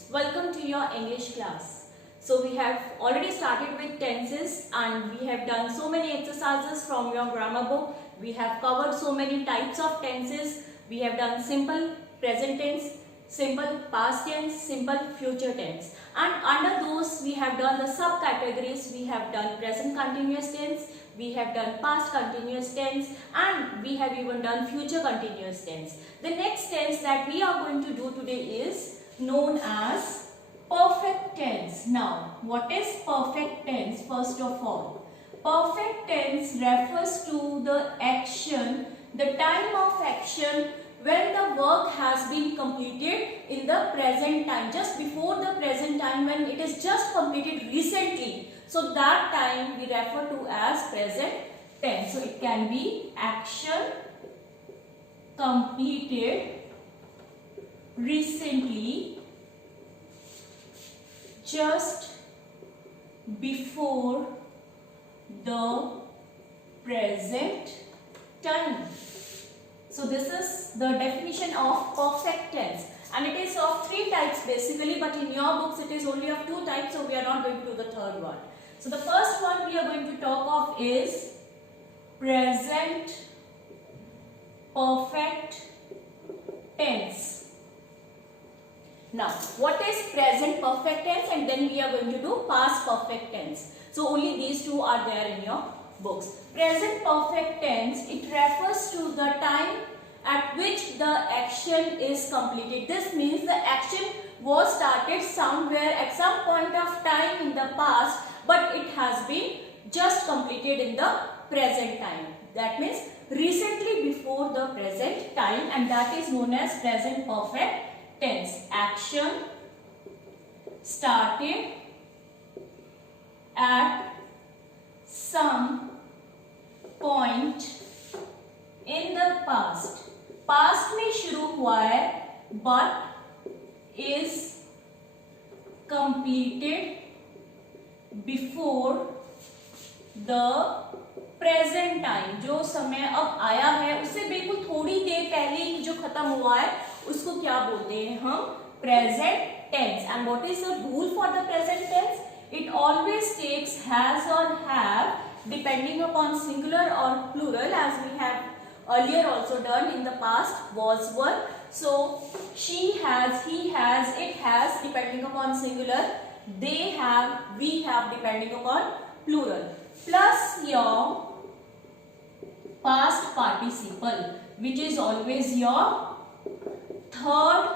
students, welcome to your English class. So we have already started with tenses and we have done so many exercises from your grammar book. We have covered so many types of tenses. We have done simple present tense, simple past tense, simple future tense, and under those we have done the subcategories. We have done present continuous tense, we have done past continuous tense, and we have even done future continuous tense. The next tense that we are going to do today is known as perfect tense. Now, what is perfect tense? First of all, perfect tense refers to the action, the time of action when the work has been completed in the present time, just before the present time, when it is just completed recently. So that time we refer to as present tense. So it can be action completed recently, just before the present time. So this is the definition of perfect tense, and it is of three types basically, but in your books it is only of two types, so we are not going to do the third one. So the first one we are going to talk of is present perfect tense. Now, what is present perfect tense, and then we are going to do past perfect tense. So only these two are there in your books. Present perfect tense, it refers to the time at which the action is completed. This means the action was started somewhere at some point of time in the past, but it has been just completed in the present time. That means recently before the present time, and that is known as present perfect tense. Action started at some point in the past. Past में शुरू हुआ है but is completed before the present time. जो समय अब आया है उससे बिल्कुल थोड़ी देर पहले ही जो खत्म हुआ है उसको क्या बोलते हैं हम? Present tense. And what is the rule for the present tense? It always takes has or have depending upon singular or plural, as we have earlier also done in the past. Was, were. So she has, he has, it has depending upon singular, they have, we have depending upon plural, plus your past participle, which is always your third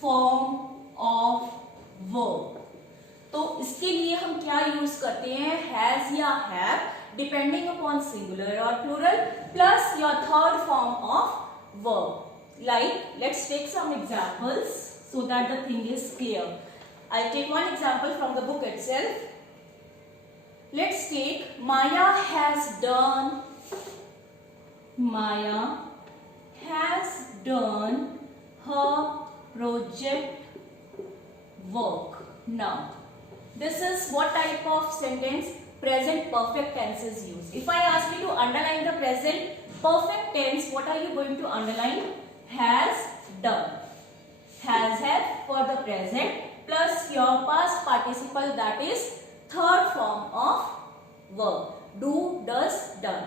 form of verb. तो इसके लिए हम क्या use करते हैं? Has या have depending upon singular और plural, plus your third form of verb. Like let's take some examples so that the thing is clear. I take one example from the book itself. Let's take Maya has done her project work. Now, this is what type of sentence? Present perfect tense is used. If I ask you to underline the present perfect tense, what are you going to underline? Has done. Has had for the present plus your past participle, that is third form of verb. Do, does, done.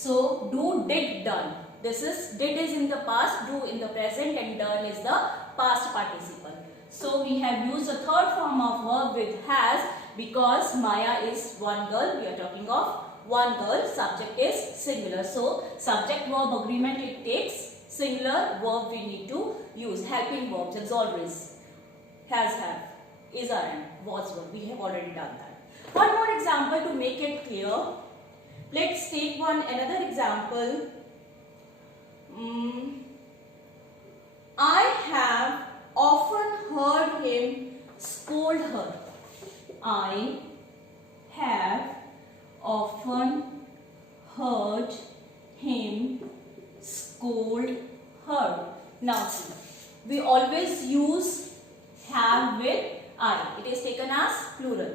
So do, did, done. This is did is in the past, do in the present, and done is the past participle. So we have used the third form of verb with has because Maya is one girl. We are talking of one girl. Subject is singular. So subject verb agreement, it takes singular verb we need to use. Helping verbs as always. Has, have, is, are, and was, were. We have already done that. One more example to make it clear. Let's take another example. I have often heard him scold her. I have often heard him scold her. Now see, we always use have with I. It is taken as plural.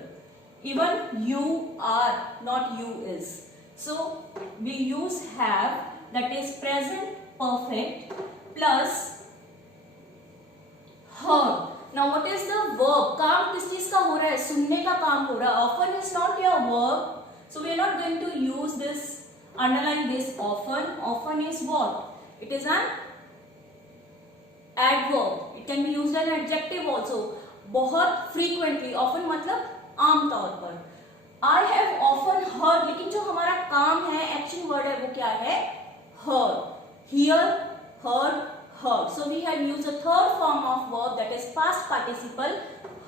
Even you are, not you is. So we use have, that is present perfect, plus Now what is the verb? काम किस चीज का हो रहा है? सुनने का काम हो रहा है. Often is not your verb, so we are not going to use this. Underline this. Often. Often is what? It is an adverb. It can be used as an adjective also. बहुत frequently. Often मतलब आमतौर पर. I have often heard. लेकिन जो हमारा काम है, action word है, वो क्या है? Heard. Hear, heard, heard. So we have used a third form of verb, that is past participle,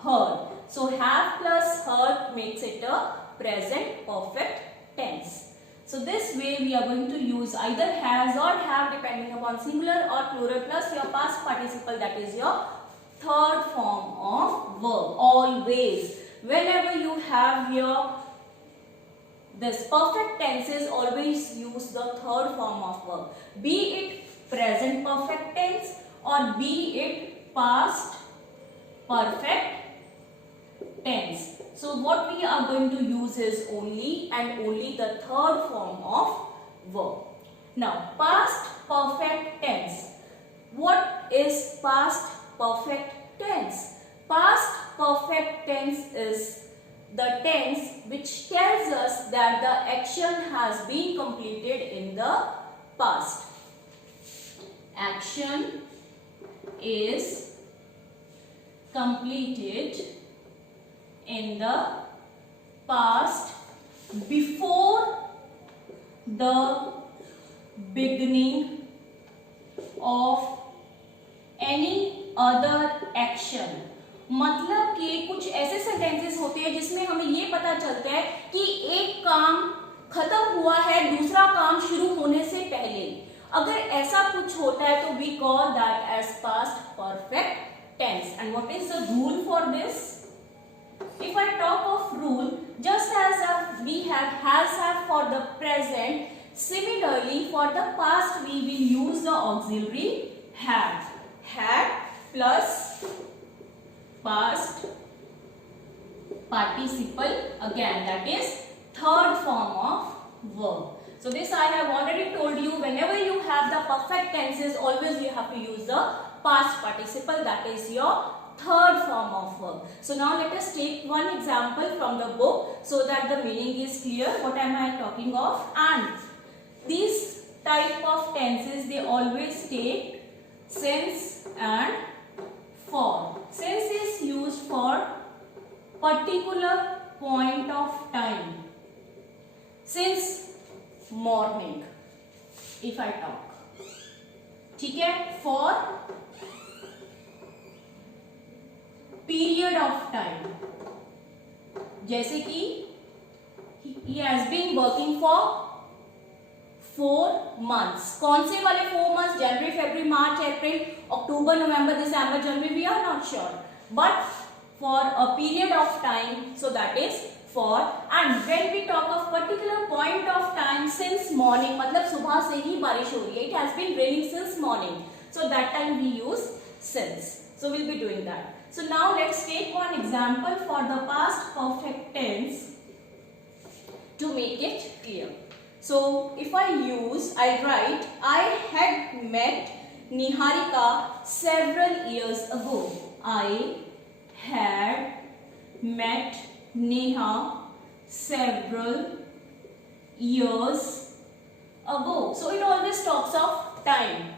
heard. So have plus heard makes it a present perfect tense. So this way we are going to use either has or have depending upon singular or plural plus your past participle, that is your third form of verb. Always, whenever you have your this perfect tenses, always use the third form of verb. Be it present perfect tense or be it past perfect tense. So what we are going to use is only and only the third form of verb. Now past perfect tense. What is past perfect tense? Past perfect tense is the tense which tells us that the action has been completed in the past. Action is completed in the past before the beginning of any other action. मतलब कि कुछ ऐसे sentences होते हैं जिसमें हमें ये पता चलता है कि एक काम खत्म हुआ है दूसरा काम शुरू होने से पहले. अगर ऐसा कुछ होता है तो we call that as past perfect tense. And what is the rule for this? If I talk of rule, just as we have have for the present, similarly for the past we will use the auxiliary had. Had plus past participle again, that is third form of verb. So this I have already told you, whenever you have the perfect tenses, always you have to use the past participle, that is your third form of verb. So now let us take one example from the book so that the meaning is clear. What am I talking of? And these type of tenses, they always take since and for. Since is used for particular point of time. Since morning, if I talk, ठीक है. For period of time, जैसे कि he has been working for 4 months. कौन से वाले 4 months? January, February, March, April, October, November, December, January, we are not sure. But for a period of time, so that is for. And when we talk of particular point of time, since morning, मतलब सुबह से ही बारिश हो रही है. It has been raining since morning. So that time we use since. So we'll be doing that. So now let's take one example for the past perfect tense to make it clear. So if I write, I had met Niharika several years ago. I had met Neha several years ago. So it always talks of time.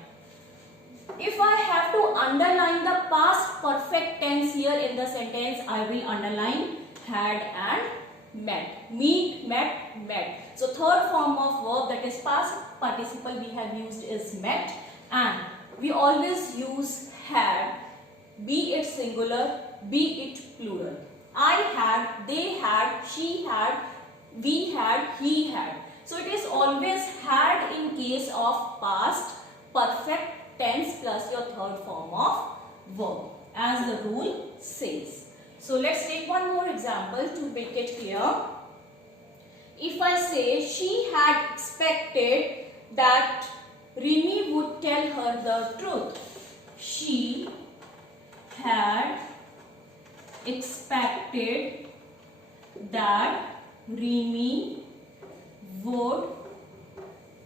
If I have to underline the past perfect tense here in the sentence, I will underline had and met. Meet, met, met. So third form of verb, that is past participle, we have used is met, and we always use had, be it singular, be it plural. I had, they had, she had, we had, he had. So it is always had in case of past perfect tense plus your third form of verb, as the rule says. So let's take one more example to make it clear. If I say she had expected that Rimi would tell her the truth. She had expected that Rimi would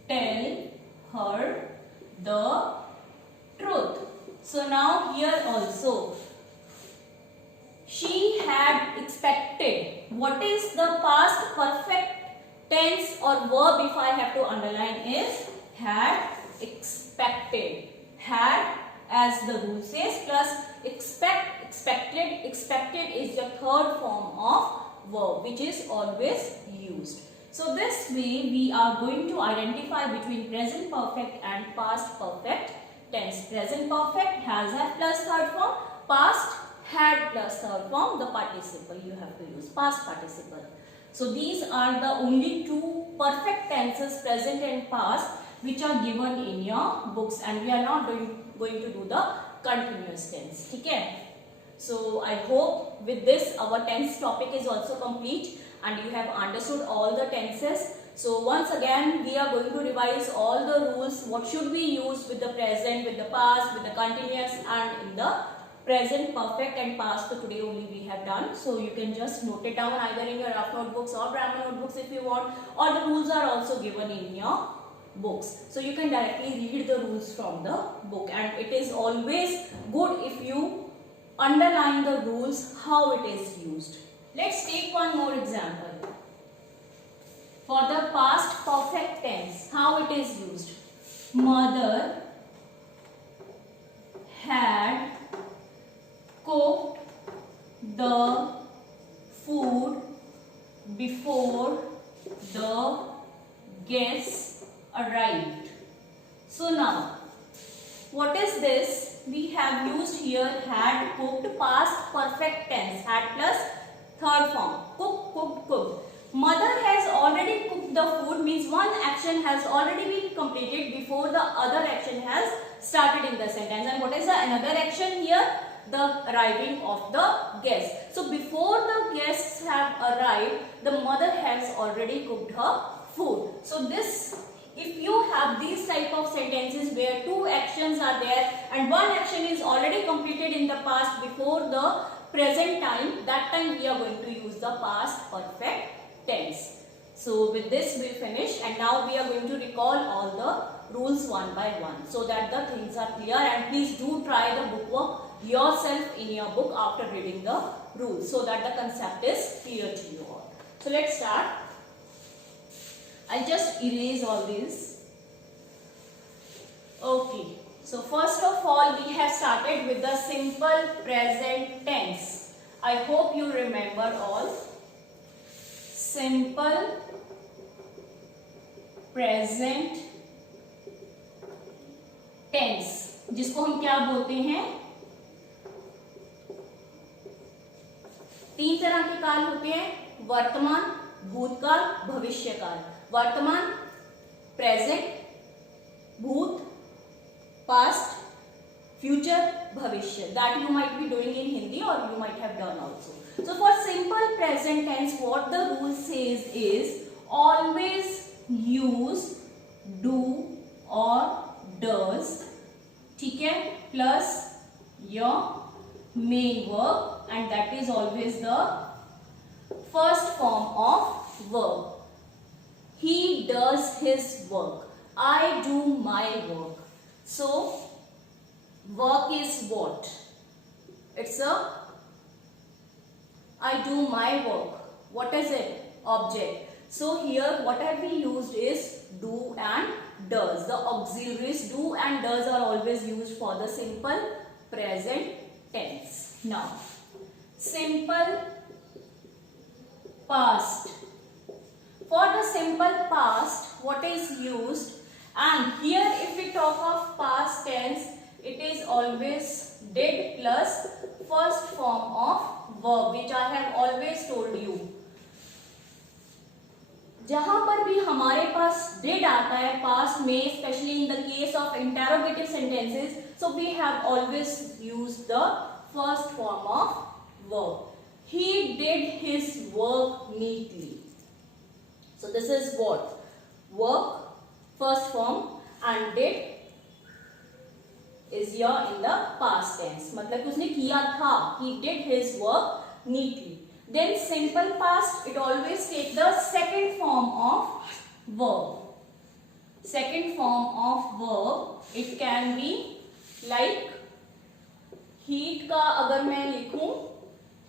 tell her the truth. So now here also expected. What is the past perfect tense or verb if I have to underline is had expected. Had as the rule says plus expect, expected. Expected is the third form of verb which is always used. So this way we are going to identify between present perfect and past perfect tense. Present perfect has have plus third form, past had plus third form, the participle you have to use, past participle. So these are the only two perfect tenses, present and past, which are given in your books, and we are not going to do the continuous tense. Okay? So I hope with this our tense topic is also complete and you have understood all the tenses. So once again we are going to revise all the rules, what should we use with the present, with the past, with the continuous and in the present perfect and past. So today only we have done. So you can just note it down either in your rough notebooks or grammar notebooks if you want, or the rules are also given in your books. So you can directly read the rules from the book, and it is always good if you underline the rules how it is used. Let's take one more example. For the past perfect tense, how it is used. Mother had cooked the food before the guests arrived. So now, what is this? We have used here had cooked past perfect tense, had plus third form, cook, cooked, cooked. Mother has already cooked the food means one action has already been completed before the other action has started in the sentence. And what is the another action here? The arriving of the guests. So before the guests have arrived, the mother has already cooked her food. So this, if you have these type of sentences where two actions are there and one action is already completed in the past before the present time, that time we are going to use the past perfect tense. So with this we will finish, and now we are going to recall all the rules one by one so that the things are clear. And please do try the bookwork yourself in your book after reading the rules so that the concept is clear to you all. So let's start. I'll just erase all these. Okay. So first of all we have started with the simple present tense. I hope you remember all. Simple present tense, जिसको हम क्या बोलते हैं, तीन तरह के काल होते हैं, वर्तमान, भूतकाल, भविष्यकाल. वर्तमान प्रेजेंट, भूत past, future, bhavishya. That you might be doing in Hindi or you might have done also. So for simple present tense, what the rule says is always use do or does, ठीक है, plus your main verb, and that is always the first form of verb. He does his work. I do my work. So work is what? It's a I do my work. What is it? Object. So here what have we used is do and does. The auxiliaries do and does are always used for the simple present tense. Now, simple past. For the simple past, what is used? And here if we talk of past tense, it is always did plus first form of verb, which I have always told you. जहां पर भी हमारे पास did आता है past में, especially in the case of interrogative sentences, so we have always used the first form of verb. He did his work neatly. So this is what? Work, first form, and did is here in the past tense. मतलब कि उसने किया था. He did his work neatly. Then simple past, it always takes the second form of verb. Second form of verb, it can be like heat का अगर मैं लिखूं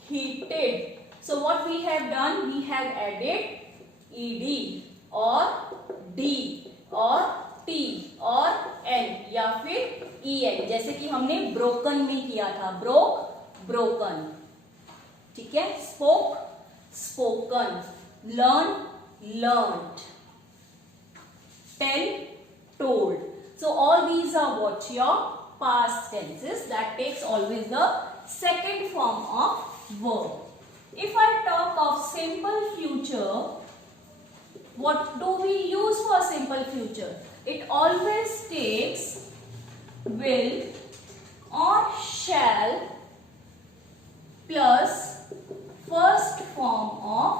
heated. So what we have done, we have added ed और d और t और n या फिर en, जैसे कि हमने ब्रोकन में किया था, ब्रोकन, ठीक है। Spoke, spoken, learn, learned, tell, told. So all these are what your past tenses that takes always the second form of verb. If I talk of simple future, what do we use for simple future? It always takes will or shall plus first form of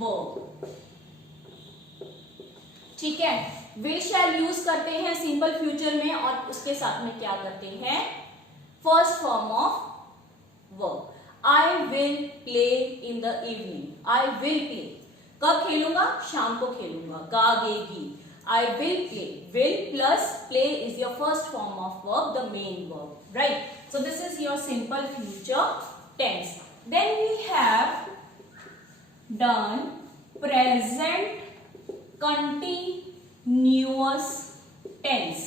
verb. ठीक है, will shall use करते हैं simple future में और उसके साथ में क्या करते हैं, first form of verb. I will play in the evening, I will play, कब खेलूंगा, शाम को खेलूंगा, गागेगी, I will play, will plus play is your first form of verb, the main verb, right. So this is your simple future tense. Then we have done present continuous tense.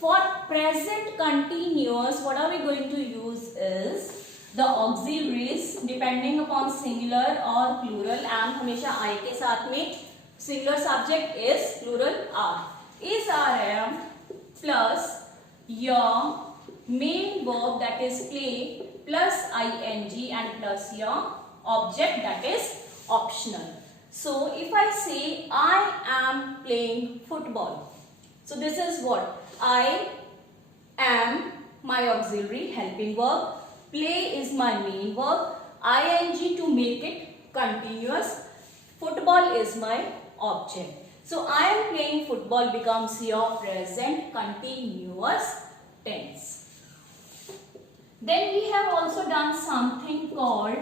For present continuous, what are we going to use is the auxiliaries depending upon singular or plural. And हमेशा I के साथ में singular subject is plural are. Is am plus your main verb that is play plus ing and plus your object that is optional. So if I say I am playing football, so this is what I am, my auxiliary helping verb, play is my main verb, ing to make it continuous, football is my object. So I am playing football becomes your present continuous tense. Then we have also done something called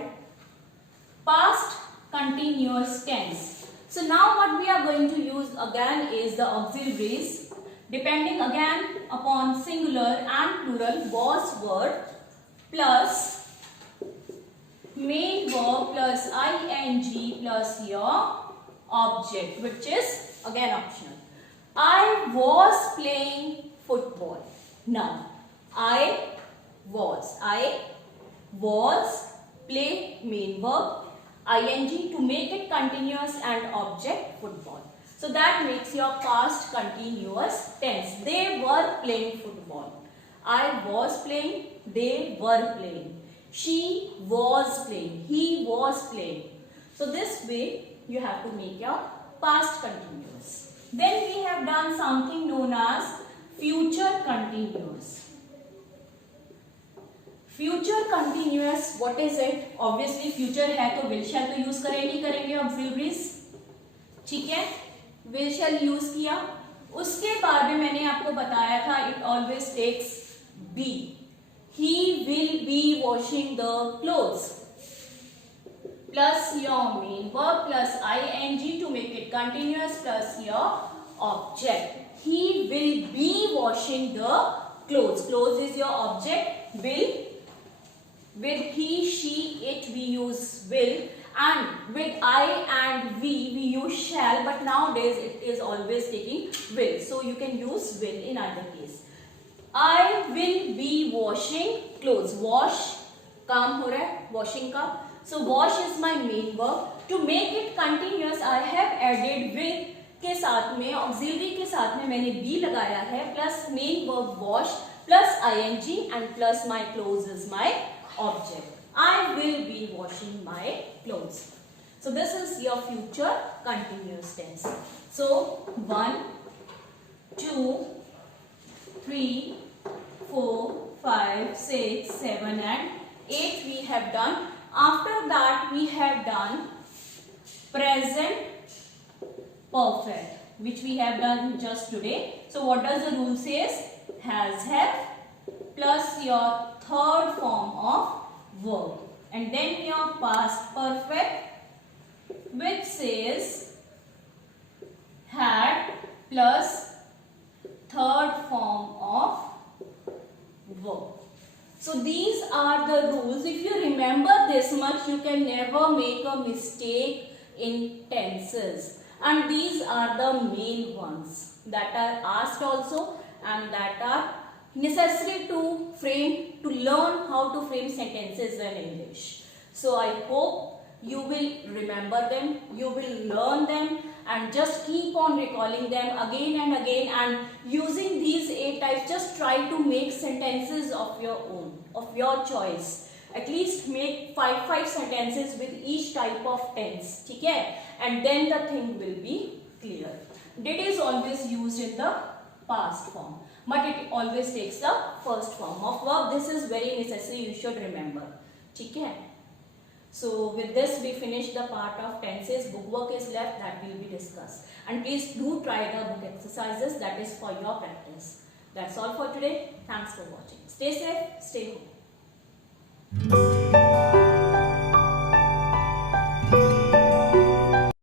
past continuous tense. So now what we are going to use again is the auxiliaries depending again upon singular and plural, was word plus main verb plus ing plus your object, which is again optional. I was playing football. Now I was play main verb, ing to make it continuous and object football. So that makes your past continuous tense. They were playing football. I was playing, they were playing. She was playing, he was playing. So this way you have to make your past continuous. Then we have done something known as future continuous. Future continuous, what is it? Obviously future है तो will शैल तो use करेंगे auxiliaries, ठीक है, will shall use किया। उसके बाद में मैंने आपको बताया था it always takes be, he will be washing the clothes plus your main verb plus ing to make it continuous plus your object, he will be washing the clothes, clothes is your object, will with he, she, it we use will, and with I and we use shall, but nowadays it is always taking will, so you can use will in either case. I will be washing clothes, wash काम हो रहा है washing का, so wash is my main verb. To make it continuous I have added will के साथ में auxiliary के साथ में मैंने be लगाया है plus main verb wash plus ing and plus my clothes is my object. I will be washing my clothes. So this is your future continuous tense. So 1, 2, 3, 4, 5, 6, 7 and 8 we have done. After that we have done present perfect which we have done just today. So what does the rule says? Has, have plus your third form of verb and then your past perfect which says had plus third form of verb. So these are the rules. If you remember this much, you can never make a mistake in tenses. And these are the main ones that are asked also and that are necessary to frame, to learn how to frame sentences in English. So I hope you will remember them, you will learn them, and just keep on recalling them again and again, and using these 8 types, just try to make sentences of your own, of your choice. At least make 5 sentences with each type of tense, okay? And then the thing will be clear. Did is always used in the past form, but it always takes the first form of verb. This is very necessary, you should remember, okay? So with this we finish the part of tenses. Book work is left, that will be discussed. And please do try the book exercises, that is for your practice. That's all for today. Thanks for watching. Stay safe, stay home.